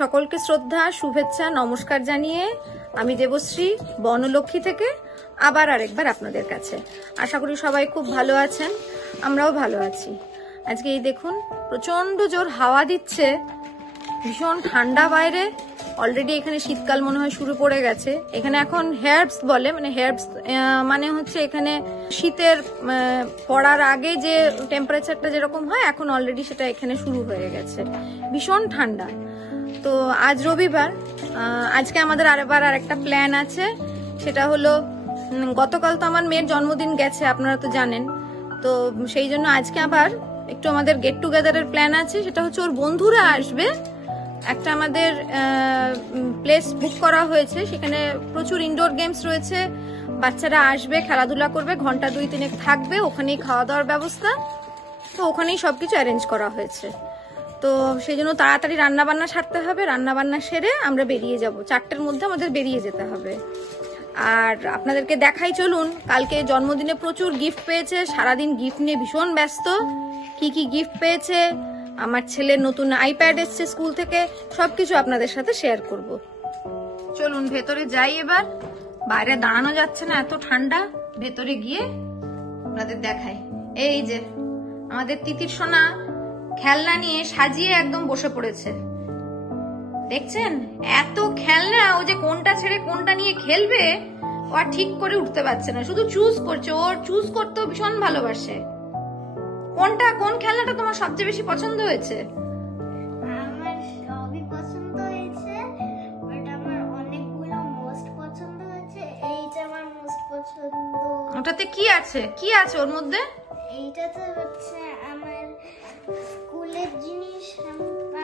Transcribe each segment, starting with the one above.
সকলকে শ্রদ্ধা, শুভেচ্ছা, নমস্কার জানিয়ে আমি দেবশ্রী বনলক্ষ্মী থেকে আবার আরেকবার আপনাদের কাছে। আশা করি সবাই খুব ভালো আছেন, আমরাও ভালো আছি। আজকে এই দেখুন প্রচন্ড জোর হাওয়া দিচ্ছে, ভীষণ ঠান্ডা বাইরে। অলরেডি এখানে শীতকাল মনে হয় শুরু পড়ে গেছে। এখানে এখন হেয়ার্বস বলে, মানে হেয়ার্বস মানে হচ্ছে এখানে শীতের পড়ার আগে যে টেম্পারেচারটা যেরকম হয় এখন অলরেডি সেটা এখানে শুরু হয়ে গেছে। ভীষণ ঠান্ডা। তো আজ রবিবার, আজকে আমাদের আরেকটা প্ল্যান আছে। সেটা হলো গতকাল তো আমার মেয়ের জন্মদিন গেছে, আপনারা তো জানেন। তো সেই জন্য আজকে আবার একটু আমাদের গেট টুগেদারের প্ল্যান আছে। সেটা হচ্ছে ওর বন্ধুরা আসবে। একটা আমাদের প্লেস বুক করা হয়েছে, সেখানে প্রচুর ইনডোর গেমস রয়েছে। বাচ্চারা আসবে, খেলাধুলা করবে, ঘন্টা 2-3 থাকবে, ওখানেই খাওয়া দাওয়ার ব্যবস্থা। তো ওখানেই সবকিছু অ্যারেঞ্জ করা হয়েছে। তো সেই জন্য তাড়াতাড়ি রান্নাবান্না সারতে হবে। রান্নাবান্না সেরে আমরা বেরিয়ে যাব, 4টের মধ্যে আমাদের বেরিয়ে যেতে হবে। আর আপনাদেরকে দেখাই চলুন। কালকে জন্মদিনে প্রচুর গিফট পেয়েছে, সারাদিন গিফট নিয়ে ভীষণ ব্যস্ত। কি কি গিফট পেয়েছে, আমার ছেলের নতুন আইপ্যাড এসছে স্কুল থেকে, সবকিছু আপনাদের সাথে শেয়ার করব। চলুন ভেতরে যাই এবার। বাইরে দাঁড়ানো যাচ্ছে না, এত ঠান্ডা। ভেতরে গিয়ে আপনাদের দেখাই। এই যে আমাদের তিতির সোনা খেলনা নিয়ে সাজিয়ে একদম বসে পড়েছে, দেখছেন? এত খেলনা, ও যে কোনটা ছেড়ে কোনটা নিয়ে খেলবে ও আর ঠিক করে উঠতে পারছে না, শুধু চুজ করছে। ওর চুজ করতেও ভীষণ ভালোবাসে। কোন খেলনাটা তোমার সবচেয়ে বেশি পছন্দ হয়েছে? আমার সবই পছন্দ হয়েছে, বাট আমার অনেকগুলো মোস্ট পছন্দ হয়েছে। এইটা আমার মোস্ট পছন্দ। ওটাতে কি আছে ওর মধ্যে? এইটাতে হচ্ছে আমার স্কুলের জিনিস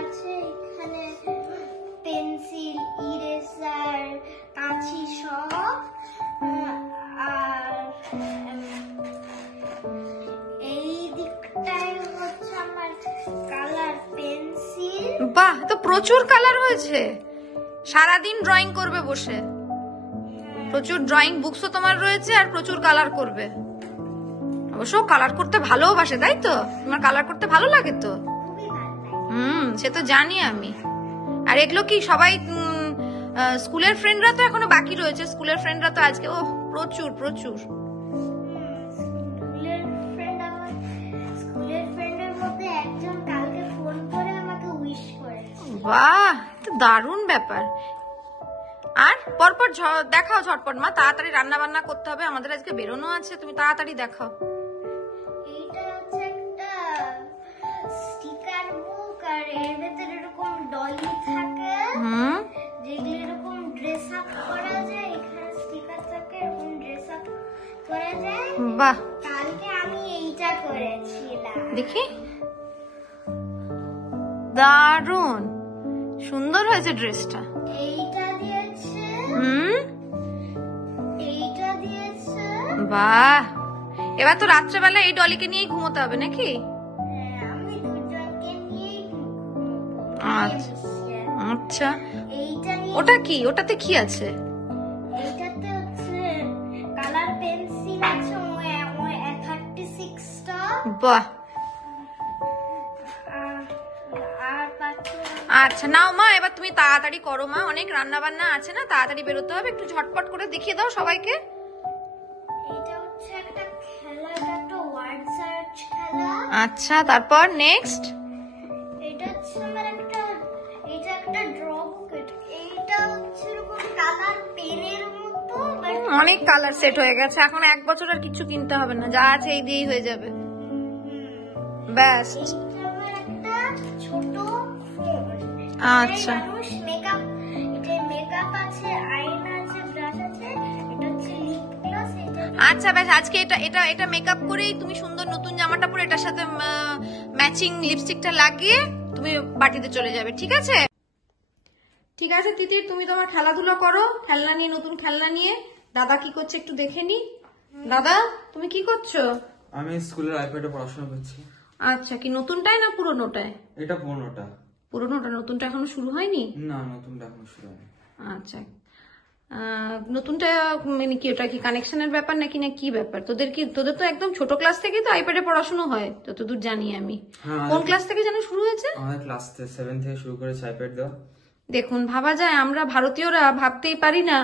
আছে। এখানে পেন্সিল, ইরেজার, কাঁচি সহ। আর এই দিকটাই হচ্ছে আমার কালার পেন্সিল। বাহ, তো প্রচুর কালার হয়েছে। সারাদিন ড্রয়িং করবে বসে। প্রচুর ড্রয়িং বুকসও তোমার রয়েছে আর প্রচুর কালার করবে। অবশ্য কালার করতে ভালোবাসে, তাই তো? তোমার কালার করতে ভালো লাগে তো? খুবই ভালো লাগে। সে তো জানি আমি। আর এগুলো কি সবাই স্কুলের ফ্রেন্ডরা তো এখনো বাকি রয়েছে? স্কুলের ফ্রেন্ডরা তো আজকে প্রচুর প্রচুর স্কুলের ফ্রেন্ডের মধ্যে একজন কালকে ফোন করে আমাকে উইশ করেছে। বাহ, তো দারুণ ব্যাপার। আর পরপর দেখাও ঝটপট মা, তাড়াতাড়ি রান্না বান্না করতে হবে, আমাদের আজকে বেরোনো আছে। তুমি তাড়াতাড়ি দেখাও। এইটা হচ্ছে একটা স্টিকার বুক, আর এর ভেতরে এরকম ডলি থাকে, যেগুলো এরকম ড্রেস আপ করা যায়। এখানে স্টিকার থাকে, এরকম ড্রেস আপ করা যায়। বাহ, কালকে আমি এইটা করেছিলাম। দেখি, দারুণ সুন্দর হয়েছে ড্রেসটা। এইটা দিয়েছে, এইটা দিয়েছে। বাহ, এবার তো রাত্রেবেলা এই ডলিকে নিয়েই ঘুমোতে হবে নাকি? আমি দুজনকে নিয়েই আচ্ছা, এইটা নিয়ে। ওটা কি? ওটাতে কি আছে? এইটাতে হচ্ছে কালার পেন্সিল আছে, 36টা। বাহ, আচ্ছা নাও মা, এবার তুমি তাড়াতাড়ি করো মা, অনেক রান্না বান্না আছে না, তাড়াতাড়ি বেরোতে হবে। একটু ঝটপট করে দেখিয়ে দাও সবাইকে। এটা হচ্ছে একটা খেলা, একটা ওয়ার্ড সার্চ খেলা। আচ্ছা, তারপর নেক্সট? এটা হচ্ছে আমার এটা একটা ড্র বুক। এইটা হচ্ছে এরকম কালার পেনের মতো। অনেক কালার সেট হয়ে গেছে, এখন 1 বছর আর কিছু কিনতে হবে না, যা আছে এই দিয়েই হয়ে যাবে। ব্যাস। এইটা আমার একটা ছোট ফোন। আচ্ছা, মেকআপ, এটা মেকআপ আছে, আইনা আছে, ব্রাশ আছে। এটা হচ্ছে লিপ গ্লস। আচ্ছা বেশ, আজকে এটা মেকআপ করেই তুমি সুন্দর নতুন জামাটা পরে এটার সাথে ম্যাচিং লিপস্টিকটা লাগিয়ে তুমি পার্টিতে চলে যাবে, ঠিক আছে? ঠিক আছে তিতির, তুমি তোমার খেলাধুলা করো, খেলনা নিয়ে, নতুন খেলনা নিয়ে। দাদা কি করছে একটু দেখে নি। দাদা, তুমি কি করছো? আমি স্কুলের আইপ্যাডে পড়াশোনা করছি। আচ্ছা, কি নতুনটাই না পুরোনোটায়? এটা পুরোনোটা। পুরোনোটা? নতুনটা এখনো শুরু হয়নি? না, নতুনটা এখনো শুরু হয়নি। আচ্ছা, নতুনটা মানে কি, ওটা কি কানেকশনের ব্যাপার নাকি না কি ব্যাপার? তোদের তো একদম ছোট ক্লাস থেকেই তো আইপ্যাডে পড়াশোনা হয় যতদূর জানি আমি। কোন ক্লাস থেকে যেন শুরু হয়েছে? আমাদের ক্লাস 7 থেকে শুরু করেছে আইপ্যাড দেওয়া। দেখুন, ভাবা যায় আমরা ভারতীয়রা ভাবতেই পারি না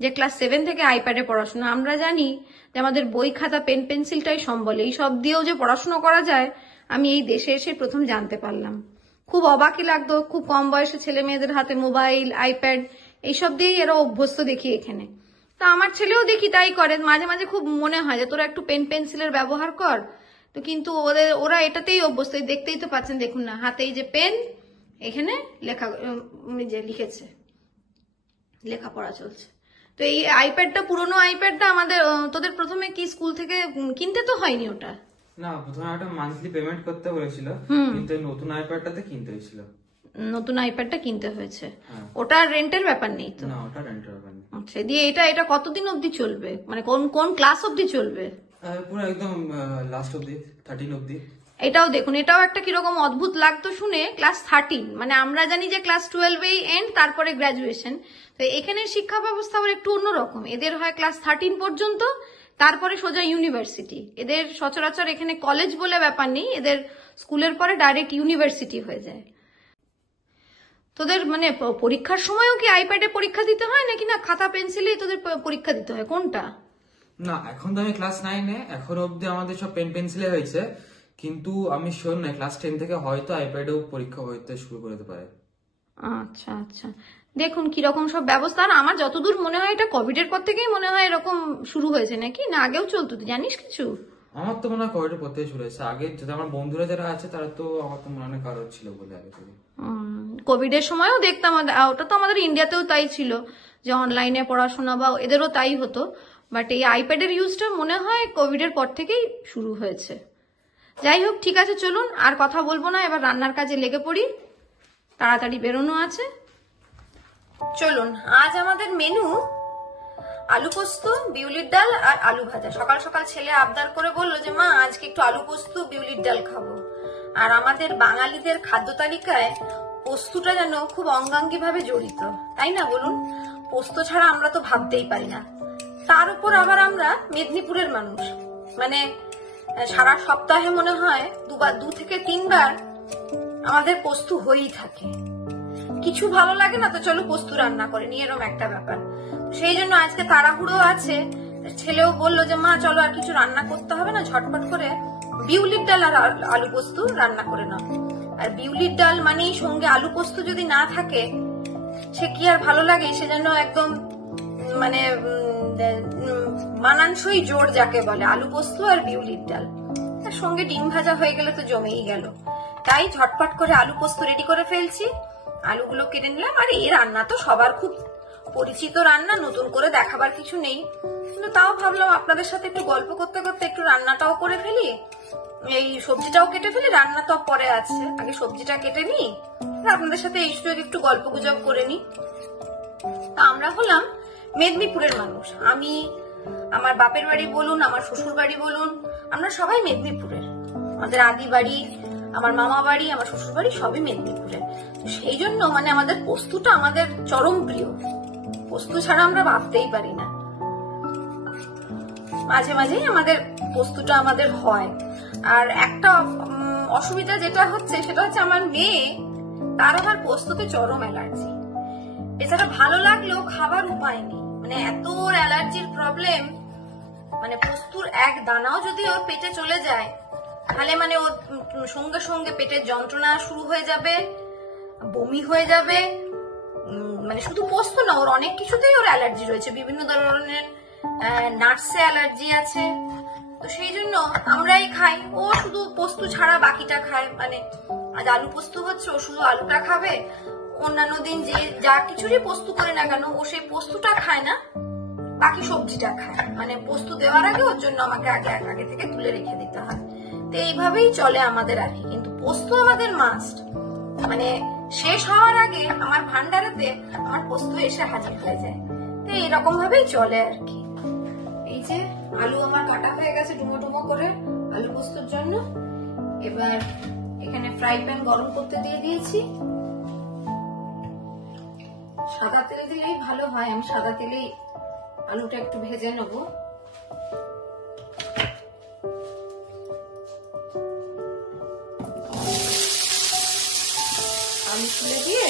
যে ক্লাস 7 থেকে আইপ্যাডে পড়াশোনা। আমরা জানি যে আমাদের বই খাতা পেন পেন্সিলটাই সম্বল, এই সব দিয়েও যে পড়াশোনা করা যায় আমি এই দেশে এসে প্রথম জানতে পারলাম। খুব অবাকই লাগতো, খুব কম বয়সে ছেলে মেয়েদের হাতে মোবাইল, আইপ্যাড এইসব দিয়েই এরা অভ্যস্ত দেখি এখানে। তা আমার ছেলেও দেখি তাই করে, মাঝে মাঝে খুব মনে হয় যে তোরা একটু পেন পেন্সিলের ব্যবহার কর, তো কিন্তু ওরা এটাতেই অভ্যস্ত। দেখতেই তো পাচ্ছেন, দেখুন না, হাতেই যে পেন, এখানে লেখা যে লিখেছে, লেখাপড়া চলছে। তো এই আইপ্যাডটা, পুরোনো আইপ্যাডটা আমাদের তোদের প্রথমে কি স্কুল থেকে কিনতে তো হয়নি ওটা? না, প্রথমে একটা মান্থলি পেমেন্ট করতে বলেছিল, কিন্তু এই নতুন আইপ্যাডটাতে কিনতে হয়েছিল। নতুন আইপ্যাডটা কিনতে হয়েছে, হ্যাঁ। ওটা রেন্টের ব্যাপার নেই তো? না, ওটা রেন্টের ব্যাপার নেই। আচ্ছা, দিয়ে এটা কতদিন অবধি চলবে, মানে কোন কোন ক্লাস অবধি চলবে? পুরো একদম লাস্ট অব্দি, 13 অব্দি। এটাও দেখুন, এটাও একটা কিরকম অদ্ভুত লাগতো শুনে, ক্লাস 13, মানে আমরা জানি যে ক্লাস 12 এন্ড, তারপরে গ্রাজুয়েশন। তো এখানে শিক্ষা ব্যবস্থা আবার একটু অন্যরকম, এদের হয় ক্লাস 13 পর্যন্ত, তারপরে সোজা ইউনিভার্সিটি। এদের সচরাচর এখানে কলেজ বলে ব্যাপার নেই, এদের স্কুলের পরে ডাইরেক্ট ইউনিভার্সিটি হয়ে যায়। তোদের মানে পরীক্ষার সময়ও কি আইপ্যাডে পরীক্ষা দিতে হয় নাকি না খাতা পেন্সিলেই তোদের পরীক্ষা দিতে হয়, কোনটা? না, এখন তো আমি ক্লাস 9-এ, এখন অব্দি আমাদের সব পেন পেন্সিলে হয়েছে, কিন্তু আমি শিওর না, ক্লাস 10 থেকে হয়তো আইপ্যাডেও পরীক্ষা হইতে শুরু করতে পারে। আচ্ছা আচ্ছা, দেখুন কিরকম সব ব্যবস্থা। আর আমার যতদূর মনে হয় এটা কোভিডের পর থেকেই মনে হয় এরকম শুরু হয়েছে, নাকি না আগেও চলতো? তুই জানিস কিছু? আমার তো মনে হয় কোভিডের পর থেকে শুরু হয়েছে। আগে যদি আমার বন্ধুরা যারা আছে তারা তো, আমার তো মনে হয় কারোর ছিল বলে আগে থেকে। কোভিডের সময়ও দেখতাম, ওটা তো আমাদের ইন্ডিয়াতেও তাই ছিল যে অনলাইনে পড়াশোনা, বা এদেরও তাই হতো। বাট এই আইপ্যাডের ইউজটা মনে হয় কোভিডের পর থেকেই শুরু হয়েছে। যাই হোক, ঠিক আছে, চলুন আর কথা বলবো না, এবার রান্নার কাজে লেগে পড়ি, তাড়াতাড়ি বেরোনো আছে। চলুন, আজ আমাদের মেনু আলু পোস্ত, বিউলির ডাল আর আলু ভাজা। সকাল সকাল ছেলে আবদার করে বললো যে মা আজকে একটু আলু পোস্ত বিউলির ডাল খাবো। আর আমাদের বাঙালিদের খাদ্য তালিকায় পোস্তটা যেন খুব অঙ্গাঙ্গি ভাবে জড়িত, তাই না বলুন? পোস্ত ছাড়া আমরা তো ভাবতেই পারি না। তার উপর আবার আমরা মেদিনীপুরের মানুষ, মানে সারা সপ্তাহে মনে হয় 2 থেকে 3 বার আমাদের পোস্ত হয়েই থাকে। কিছু ভালো লাগে না তো চলো পোস্ত রান্না করে নিয়ে, এরকম একটা ব্যাপার। সেই জন্য আজকে তাড়াহুড়ো আছে, ছেলেও বললো যে মা চলো আর কিছু রান্না করতে হবে না, ঝটপট করে বিউলির ডাল আর আলু পোস্ত রান্না করে নাও। আর বিউলির ডাল মানেই সঙ্গে আলু পোস্ত যদি না থাকে সে কি আর ভালো লাগে, সে যেন একদম মানে মানানসই জোর যাকে বলে, আলু পোস্ত আর বিউলির ডাল। তার সঙ্গে ডিম ভাজা হয়ে গেলে তো জমেই গেল। তাই ঝটপট করে আলু পোস্ত রেডি করে ফেলছি, আলুগুলো কেটে নিলাম। আর এই রান্না তো সবার খুব পরিচিত রান্না, নতুন করে দেখাবার কিছু নেই, কিন্তু তাও ভাবলাম আপনাদের সাথে একটু গল্প করতে করতে একটু রান্নাটাও করে ফেলি, এই সবজিটাও কেটে ফেলি। রান্না তো পরে আছে, আগে সবজিটা কেটে নি, আপনাদের সাথে এই সুযোগ একটু গল্প গুজব করে নি। তা আমরা হলাম মেদিনীপুরের মানুষ, আমি, আমার বাপের বাড়ি বলুন, আমার শ্বশুর বাড়ি বলুন, আমরা সবাই মেদিনীপুরের। আমাদের আদি বাড়ি, আমার মামা বাড়ি, আমার শ্বশুর বাড়ি সবই মেদিনীপুরের। সেই জন্য মানে আমাদের পোস্তটা আমাদের চরম প্রিয়, পোস্ত ছাড়া আমরা ভাবতেই পারি না। মাঝে মাঝেই আমাদের পোস্তটা আমাদের হয়। আর একটা অসুবিধা যেটা হচ্ছে সেটা হচ্ছে আমার মেয়ে, তার আবার পোস্ততে চরম অ্যালার্জি। এছাড়া ভালো লাগলেও খাবার উপায় নেই, মানে এত ওর অ্যালার্জির প্রবলেম, মানে পোস্তুর এক দানাও যদি ওর পেটে চলে যায় তাহলে মানে ওর সঙ্গে সঙ্গে পেটের যন্ত্রণা শুরু হয়ে যাবে, বমি হয়ে যাবে। মানে শুধু পোস্ত না, ওর অনেক কিছুতেই ওর অ্যালার্জি রয়েছে, বিভিন্ন ধরনের নাটসে অ্যালার্জি আছে। তো সেই জন্য আমরাই খাই, ও শুধু পোস্ত ছাড়া বাকিটা খায়। মানে আজ আলু পোস্ত হচ্ছে, ও শুধু আলুটা খাবে। অন্যান্য দিন যে যা কিছুরই পোস্ত করে না কেন, ও সেই পোস্তটা খায় না, বাকি সবজিটা খায়। মানে পোস্ত দেওয়ার আগে ওর জন্য আমাকে আগে থেকে তুলে রেখে দিতে হয়। তো এইভাবেই চলে আমাদের আর কি। কিন্তু পোস্ত আমাদের মাস্ট, মানে শেষ হওয়ার আগে আমার ভান্ডারেতে আমার পোস্ত এসে হাজির হয়ে যায়। তো এইরকম ভাবেই চলে আর কি। এই যে আলু আমার কাটা হয়ে গেছে ডুমো ডুমো করে আলু পোস্তর জন্য। এবার এখানে ফ্রাই প্যান গরম করতে দিয়ে দিয়েছি। সাদা তেলে দিলেই ভালো হয়, আমি সাদা তেলেই আলুটা একটু ভেজে নেব। আলু তুলে দিয়ে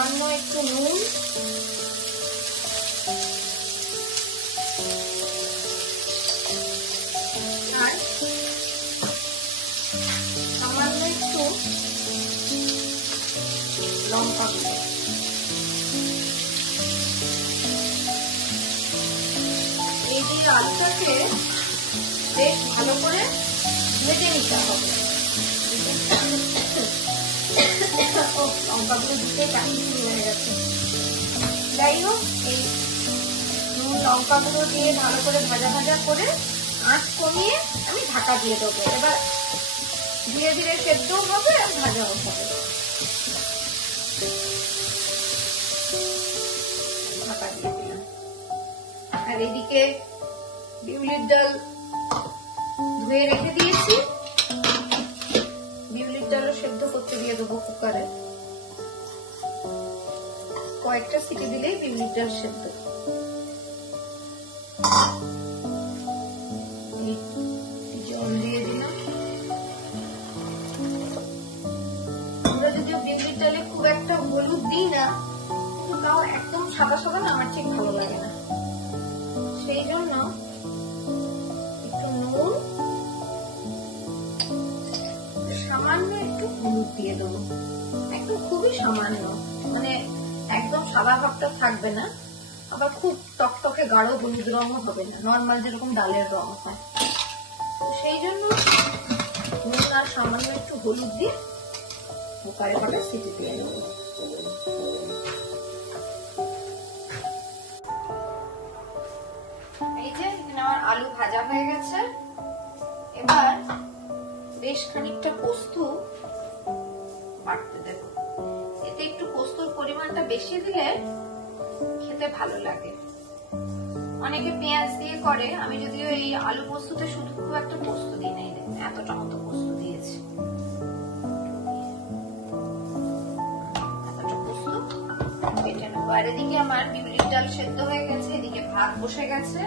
সামান্য একটু নুন, আর সামান্য একটু লঙ্কা গুঁড়ো। এই দিয়ে আলুটাকে বেশ ভালো করে ভেজে নিতে হবে। লঙ্কাগুলো দিতে টাইম শুরু হয়ে গেছে। যাই হোক, এই নুন লঙ্কাগুলো দিয়ে ভালো করে ভাজা ভাজা করে আঁচ কমিয়ে আমি ঢাকা দিয়ে দেবো। এবার ধীরে ধীরে সেদ্ধও হবে আর ভাজাও হবে। ঢাকা দিয়ে দিলাম। আর এদিকে বিউলির ডাল ধুয়ে রেখে দিয়েছি। বিউলির ডালও সেদ্ধ করতে দিয়ে দেবো কুকারে। কয়েকটা সিটি দিলেই বিউলির ডাল সেদ্ধ। জল দিয়ে দিলাম। আমরা যদিও বিউলির ডালে খুব একটা হলুদ দিই না, কিন্তু তাও একদম সাদা সাদা না আমার ঠিক ভালো লাগে না। সেই জন্য একটু নুন, সামান্য একটু হলুদ দিয়ে দেবো। একদম খুবই সামান্য, মানে একদম সাদা ভাবটা থাকবে না, আবার খুব টকটকে গাঢ় হলুদ রঙও হবে না, নর্মাল যেরকম ডালের রং হয়। সেই জন্য নুন আর সামান্য একটু হলুদ দিয়ে কুকারে কটা সিটি দিয়ে নেব। এই যে এখানে আমার আলু ভাজা হয়ে গেছে। এবার বেশ খানিকটা পোস্ত বাটতে দেব। এতে একটু পোস্তর পরিমাণটা বেশি দিলে খেতে ভালো লাগে। অনেকে পেঁয়াজ দিয়ে করে, আমি যদিও এই আলু পোস্ততে শুধু খুব একটা পোস্ত দিই নাই, এতটা মতো পোস্ত দিয়েছি। এতটা পোস্ত বেটে নেবো। আর এদিকে আমার বিউলির ডাল সেদ্ধ হয়ে গেছে, এদিকে ভাত বসে গেছে,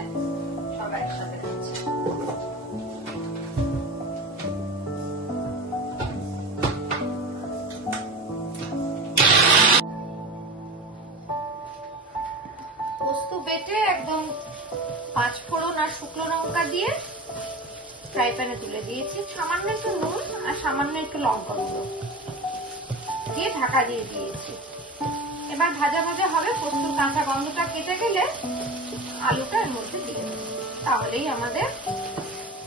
সব একসাথে খাচ্ছে। পোস্ত বেটে একদম 5 ফোড়ন আর শুকনো লঙ্কা দিয়ে ফ্রাই প্যানে তুলে দিয়েছি। সামান্য একটু নুন আর সামান্য একটু লঙ্কা গুঁড়ো দিয়ে ঢাকা দিয়ে দিয়েছি। এবার ভাজা ভাজা হবে। পোস্তর কাঁচা গন্ধটা কেটে গেলে আলুটা এর মধ্যে দিয়ে দেবো, তাহলেই আমাদের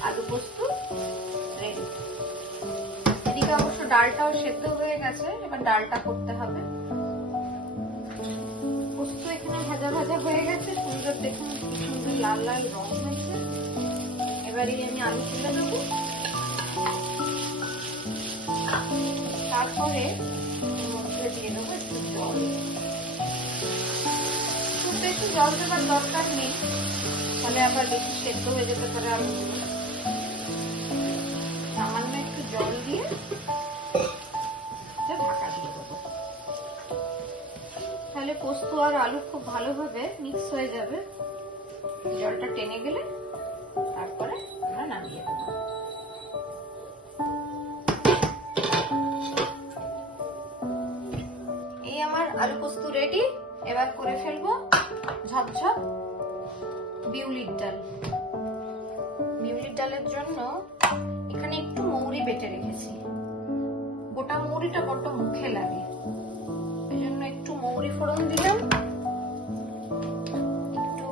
আলু পোস্ত রেডি। এদিকে অবশ্য ডালটাও সেদ্ধ হয়ে গেছে, এবার ডালটা করতে হবে। পোস্ত এখানে ভাজা ভাজা হয়ে গেছে, সুন্দর দেখুন কি সুন্দর লাল লাল রং হয়েছে। এবারে আমি আলু তুলে দেবো। তারপরে এর মধ্যে দিয়ে দেবো একটু জল। খুব বেশি জল দেবার দরকার নেই, তাহলে আবার বেশি সেদ্ধ হয়ে যেতে পারে আলুগুলো। সামান্য একটু জল দিয়ে ঢাকা দিয়ে দেবো, তাহলে পোস্ত আর আলু খুব ভালোভাবে মিক্স হয়ে যাবে। জলটা টেনে গেলে তারপরে আমরা নামিয়ে দেবো। এই আমার আলু পোস্ত রেডি। এবার করে ফেলবো ঝপঝপ বিউলির ডাল। বিউলির ডালের জন্য এখানে একটু মৌরি বেটে রেখেছি। গোটা মৌরিটা বড্ড মুখে লাগে, এই জন্য একটু মৌরি ফোড়ন দিলাম, একটু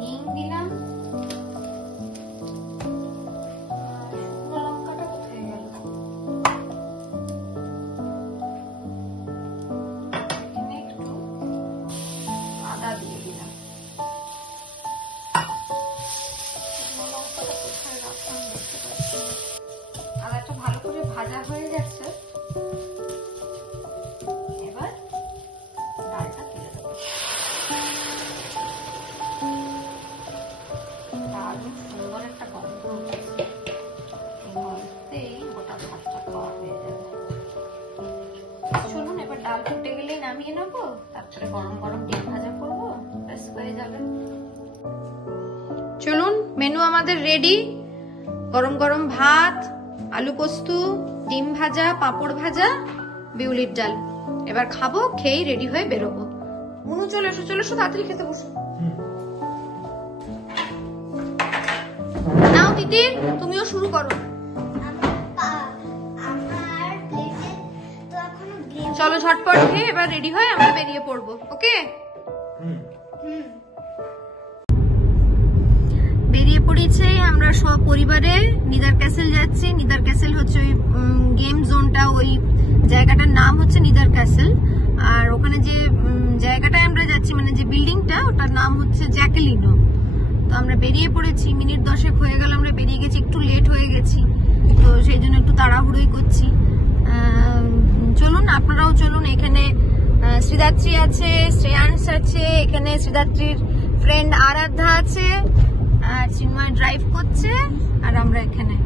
হিং দিলাম, শুকনো লঙ্কাটা কোথায় গেল, এখানে একটু আদা দিয়ে দিলাম। শুকনো লঙ্কাটা কোথায় রাখলাম দেখতে পাচ্ছি না। আদাটা ভালো করে ভাজা হয়ে গেছে। এবার ডালটা তুলে দেবো। দারুণ সুন্দর একটা গন্ধ উঠেছে, এই গন্ধতেই গোটা ভাতটা খাওয়া হয়ে যাবে। চলুন এবার ডাল ফুটে গেলেই নামিয়ে নেবো, তারপরে গরম গরম ডিম ভাজা করবো, ব্যাস হয়ে যাবে। চলুন, মেনু আমাদের রেডি। গরম গরম ভাত, আলু পোস্ত, ডিম ভাজা, পাঁপড় ভাজা বিউলির ডাল। এবার খাবো, খেয়েই রেডি হয়ে বেরোবো। বুনু চলে এসো, চলে এসো, তাড়াতাড়ি খেতে বসো। নাও দিদি, তুমিও শুরু করো। আমার প্লেটে তো এখনো গ্রেভি। চলো ঝটপট খেয়ে এবার রেডি হয়ে আমরা বেরিয়ে পড়বো। ওকে, বেরিয়ে পড়েছে আমরা সপরিবারে। নিদার ক্যাসেল যাচ্ছি। নিদার ক্যাসেল হচ্ছে ওই গেম জোনটা, ওই জায়গাটার নাম হচ্ছে নিদার ক্যাসেল। আর ওখানে যে জায়গাটায় আমরা যাচ্ছি, মানে যে বিল্ডিংটা, ওটার নাম হচ্ছে জ্যাকেলিনো। তো আমরা বেরিয়ে পড়েছি, মিনিট 10 হয়ে গেল আমরা বেরিয়ে গেছি, একটু লেট হয়ে গেছি, তো সেই জন্য একটু তাড়াহুড়োই করছি। চলুন, আপনারাও চলুন। এখানে শ্রীদাত্রী আছে, শ্রেয়াংশ আছে, এখানে শ্রীদাত্রীর ফ্রেন্ড আরাধ্যা আছে, আর চিন্ময় ড্রাইভ করছে, আর আমরা এখানে।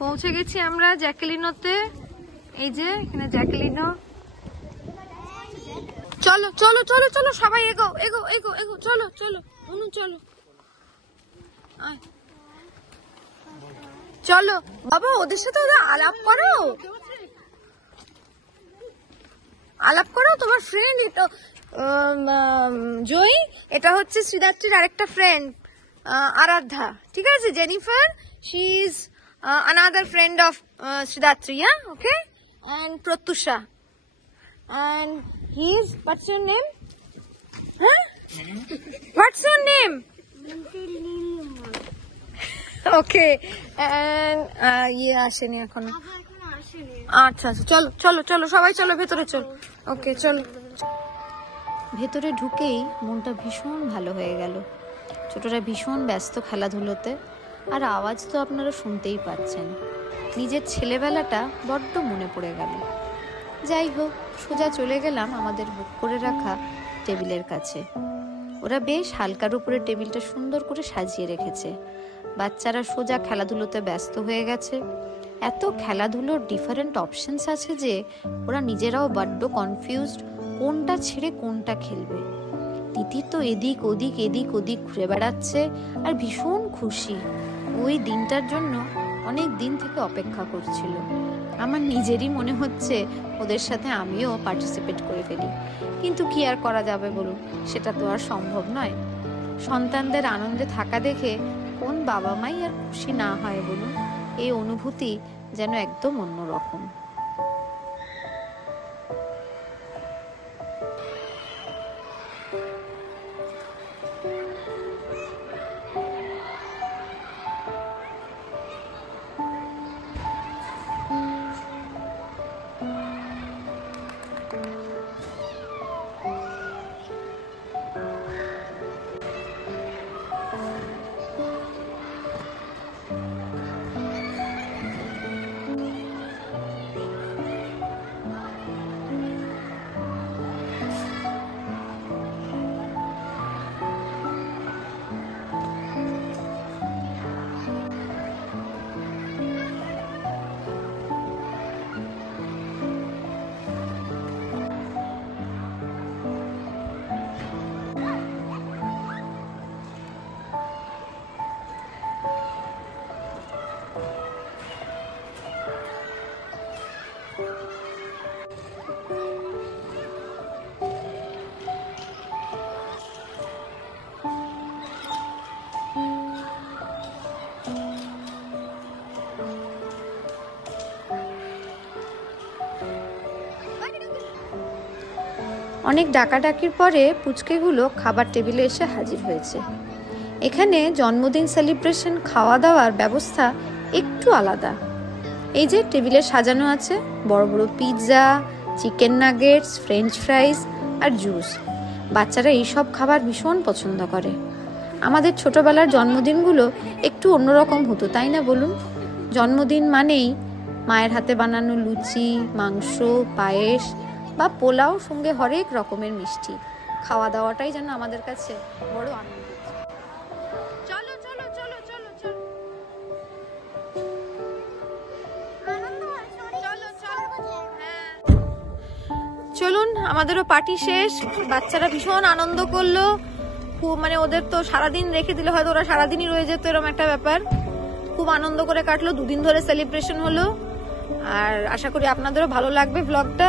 পৌঁছে গেছি আমরা জ্যাকেলিনোতে। এই যে এখানে জ্যাকেলিনো। চলো চলো চলো চলো, সবাই এগো এগো এগো এগো, চলো চলো অনু, চলো চলো বাবা, ওদের সাথে আলাপ করো, আলাপ করো। তোমার ফ্রেন্ড এটা জয়ী, এটা হচ্ছে শ্রীদাত্রীর আরেকটা ফ্রেন্ড আরাধ্যা, ঠিক আছে? Jennifer, she is another friend of Shridatri, yeah, okay? And Pratyusha. And he's, what's your name? Huh? What's your name? Okay. And ইয়ে আসেনি এখনো। আচ্ছা আচ্ছা, চলো চলো চলো, সবাই চলো ভেতরে, চলো। ওকে, চলো। ভেতরে ঢুকেই মনটা ভীষণ ভালো হয়ে গেল। ছোটরা ভীষণ ব্যস্ত খেলাধুলোতে, আর আওয়াজ তো আপনারা শুনতেই পাচ্ছেন। নিজের ছেলেবেলাটা বড্ড মনে পড়ে গেল। যাই হোক, সোজা চলে গেলাম আমাদের বুক করে রাখা টেবিলের কাছে। ওরা বেশ হালকার উপরে টেবিলটা সুন্দর করে সাজিয়ে রেখেছে। বাচ্চারা সোজা খেলাধুলোতে ব্যস্ত হয়ে গেছে। এত খেলাধুলোর ডিফারেন্ট অপশনস আছে যে ওরা নিজেরাও বড্ড কনফিউজড, কোনটা ছেড়ে কোনটা খেলবে। তিতির তো এদিক ওদিক এদিক ওদিক ঘুরে বেড়াচ্ছে আর ভীষণ খুশি। ওই দিনটার জন্য অনেক দিন থেকে অপেক্ষা করছিল। আমার নিজেরই মনে হচ্ছে ওদের সাথে আমিও পার্টিসিপেট করে ফেলি, কিন্তু কি আর করা যাবে বলুন, সেটা তো আর সম্ভব নয়। সন্তানদের আনন্দে থাকা দেখে কোন বাবা মাই আর খুশি না হয় বলুন? এই অনুভূতি যেন একদম অন্যরকম। অনেক ডাকাডাকির পরে পুচকেগুলো খাবার টেবিলে এসে হাজির হয়েছে। এখানে জন্মদিন সেলিব্রেশন খাওয়া দাওয়ার ব্যবস্থা একটু আলাদা। এই যে টেবিলে সাজানো আছে বড় বড় pizza, chicken nuggets, french fries আর জুস। বাচ্চারা এইসব খাবার ভীষণ পছন্দ করে। আমাদের ছোটবেলার জন্মদিনগুলো একটু অন্যরকম হতো, তাই না বলুন? জন্মদিন মানেই মায়ের হাতে বানানো লুচি, মাংস, পায়েস বা পোলাও, সঙ্গে হরেক রকমের মিষ্টি। খাওয়া দাওয়াটাই যেন আমাদের কাছে বড় আনন্দ। চলো চলো চলো চলো চলো চলুন, আমাদেরও পার্টি শেষ, বাচ্চারা ভীষণ আনন্দ করলো খুব, মানে ওদের তো সারাদিন রেখে দিলে হয়তো ওরা সারাদিনই রয়ে যেত, এরকম একটা ব্যাপার। খুব আনন্দ করে কাটলো, 2 দিন ধরে সেলিব্রেশন হলো। আর আশা করি আপনাদেরও ভালো লাগবে ব্লগটা,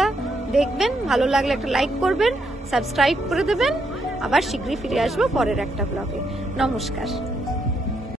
দেখবেন, ভালো লাগলে একটা লাইক করবেন, সাবস্ক্রাইব করে দেবেন। আবার শীঘ্রই ফিরে আসবো পরের একটা ব্লগে। নমস্কার।